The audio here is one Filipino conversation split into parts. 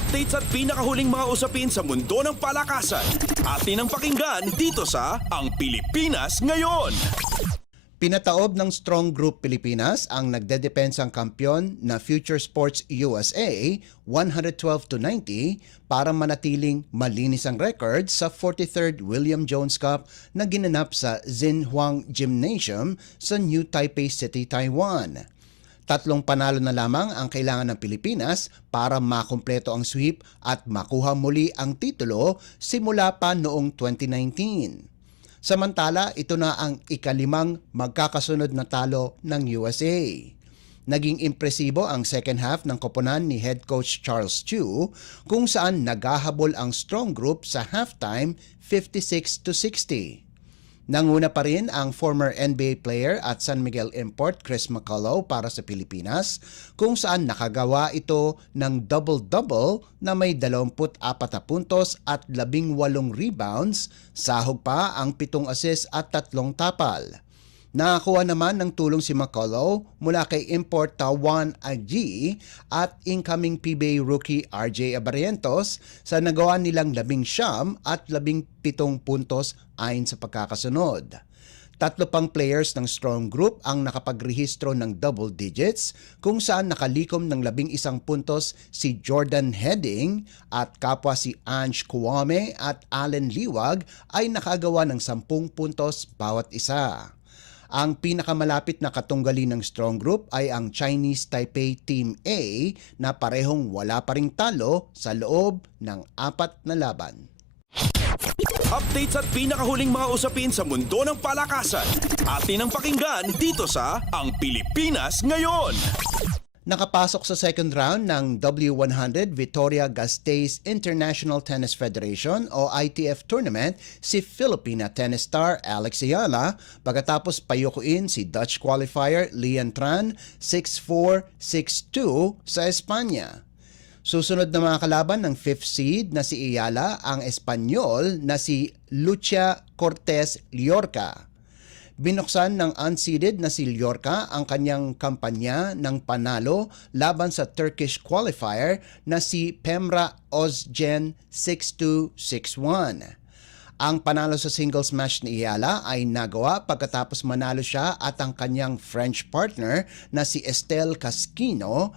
Updates at pinakahuling mga usapin sa mundo ng palakasan. Atin ang pakinggan dito sa Ang Pilipinas Ngayon. Pinataob ng Strong Group Pilipinas ang nagdedepensang kampyon na Future Sports USA 112-90 para manatiling malinis ang record sa 43rd William Jones Cup na ginanap sa Xinhuang Gymnasium sa New Taipei City, Taiwan. 3 panalo na lamang ang kailangan ng Pilipinas para makumpleto ang sweep at makuha muli ang titulo simula pa noong 2019. Samantala, ito na ang ika-5 magkakasunod na talo ng USA. Naging impresibo ang second half ng koponan ni head coach Charles Chu kung saan naghahabol ang Strong Group sa halftime 56-60. Nanguna pa rin ang former NBA player at San Miguel import Chris McCullough para sa Pilipinas kung saan nakagawa ito ng double-double na may 24 na puntos at 18 rebounds, sahog pa ang 7 assists at 3 tapal. Nakakuha naman ng tulong si McCullough mula kay import Tawan Agi at incoming PBA rookie RJ Abarrientos sa nagawa nilang 19 at 17 puntos ayon sa pagkakasunod. 3 pang players ng Strong Group ang nakapagrehistro ng double digits kung saan nakalikom ng 11 puntos si Jordan Heading at kapwa si Ange Kwame at Allen Liwag ay nakagawa ng 10 puntos bawat isa. Ang pinakamalapit na katunggali ng Strong Group ay ang Chinese Taipei Team A na parehong wala pa ring talo sa loob ng 4 na laban. Updates at pinakahuling mga usapin sa mundo ng palakasan. Atin ang pakinggan dito sa Ang Pilipinas Ngayon. Nakapasok sa second round ng W100 Vitoria-Gasteiz International Tennis Federation o ITF Tournament si Filipina tennis star Alex Ayala pagkatapos payukuin si Dutch qualifier Lian Tran 6-4, 6-2 sa Espanya. Susunod na mga kalaban ng 5th seed na si Ayala ang Espanyol na si Lucia Cortez Llorca. Binuksan ng unseeded na si Llorca ang kanyang kampanya ng panalo laban sa Turkish qualifier na si Pemra Ozgen 6-2, 6-1. Ang panalo sa singles match ni Ayala ay nagawa pagkatapos manalo siya at ang kanyang French partner na si Estelle Casquino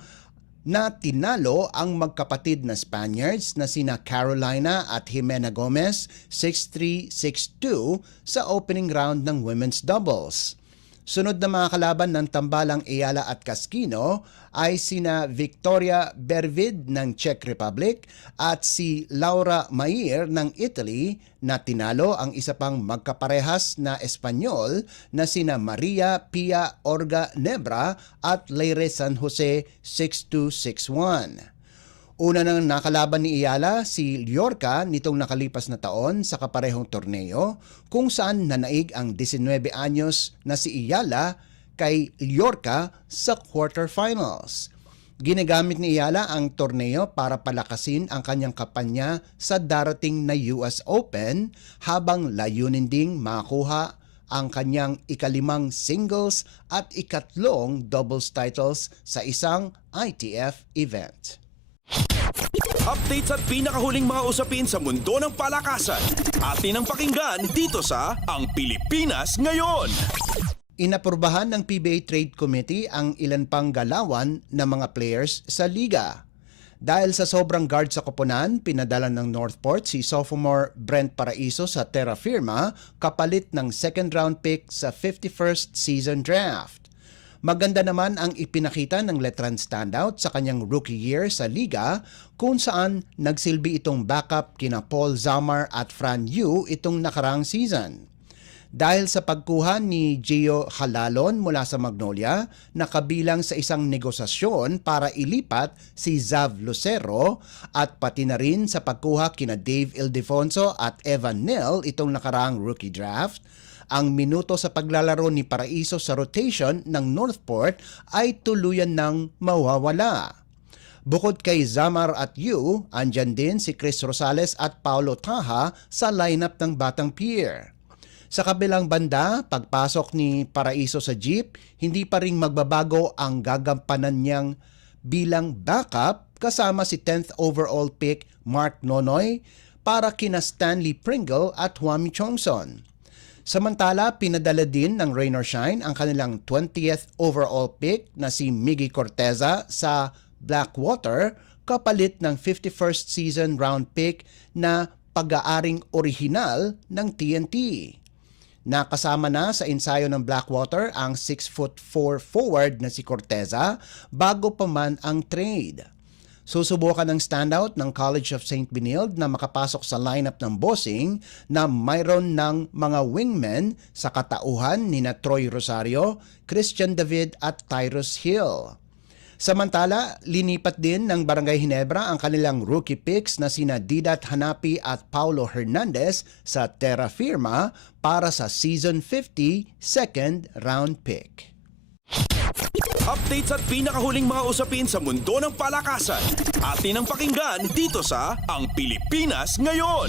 na tinalo ang magkapatid na Spaniards na sina Carolina at Jimena Gomez 6-3, 6-2 sa opening round ng women's doubles. Sunod na mga kalaban ng tambalang Ayala at Casquino ay sina Victoria Bervid ng Czech Republic at si Laura Mair ng Italy na tinalo ang isa pang magkaparehas na Espanyol na sina Maria Pia Orga Nebra at Leire San Jose 6-2, 6-1. Una nang nakalaban ni Ayala si Llorca nitong nakalipas na taon sa kaparehong torneo kung saan nanaig ang 19 anyos na si Ayala kay Llorca sa quarterfinals. Ginagamit ni Ayala ang torneo para palakasin ang kanyang kampanya sa darating na US Open habang layunin ding makuha ang kanyang ika-5 singles at ika-3 doubles titles sa isang ITF event. Updates at pinakahuling mga usapin sa mundo ng palakasan. Atin ang pakinggan dito sa Ang Pilipinas Ngayon. Inaprubahan ng PBA Trade Committee ang ilan pang galawan ng mga players sa liga. Dahil sa sobrang guard sa koponan, pinadala ng Northport si sophomore Brent Paraiso sa Terra Firma kapalit ng second round pick sa 51st season draft. Maganda naman ang ipinakita ng Letran standout sa kanyang rookie year sa liga kung saan nagsilbi itong backup kina Paul Zamar at Fran Yu itong nakarang season. Dahil sa pagkuha ni Gio Halalon mula sa Magnolia na kabilang sa isang negosasyon para ilipat si Zav Lucero at pati na rin sa pagkuha kina Dave Ildefonso at Evan Nel itong nakaraang rookie draft, ang minuto sa paglalaro ni Paraiso sa rotation ng Northport ay tuluyan ng mawawala. Bukod kay Zamar at Yu, andyan din si Chris Rosales at Paulo Taha sa lineup ng Batang Pier. Sa kabilang banda, pagpasok ni Paraiso sa jeep, hindi pa ring magbabago ang gagampanan niyang bilang backup kasama si 10th overall pick Mark Nonoy para kina Stanley Pringle at Hwami Chongson. Samantala, pinadala din ng Rain or Shine ang kanilang 20th overall pick na si Miggy Corteza sa Blackwater kapalit ng 51st season round pick na pag-aaring orihinal ng TNT. Nakasama na sa ensayo ng Blackwater ang 6'4" forward na si Corteza bago pa man ang trade. Susubukan ng standout ng College of St. Benilde na makapasok sa lineup ng Bossing na mayroon ng mga wingmen sa katauhan ni Troy Rosario, Christian David at Tyrus Hill. Samantala, linipat din ng Barangay Ginebra ang kanilang rookie picks na sina Didat Hanapi at Paulo Hernandez sa Terra Firma para sa Season 50 second round pick. Updates at pinakahuling mga usapin sa mundo ng palakasan. Atin ang pakinggan dito sa Ang Pilipinas Ngayon.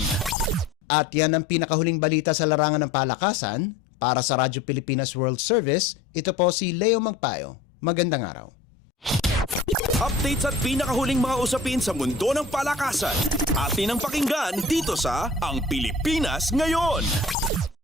At yan ang pinakahuling balita sa larangan ng palakasan. Para sa Radyo Pilipinas World Service, ito po si Leo Magpayo. Magandang araw. Updates at pinakahuling mga usapin sa mundo ng palakasan. Atin ang pakinggan dito sa Ang Pilipinas Ngayon.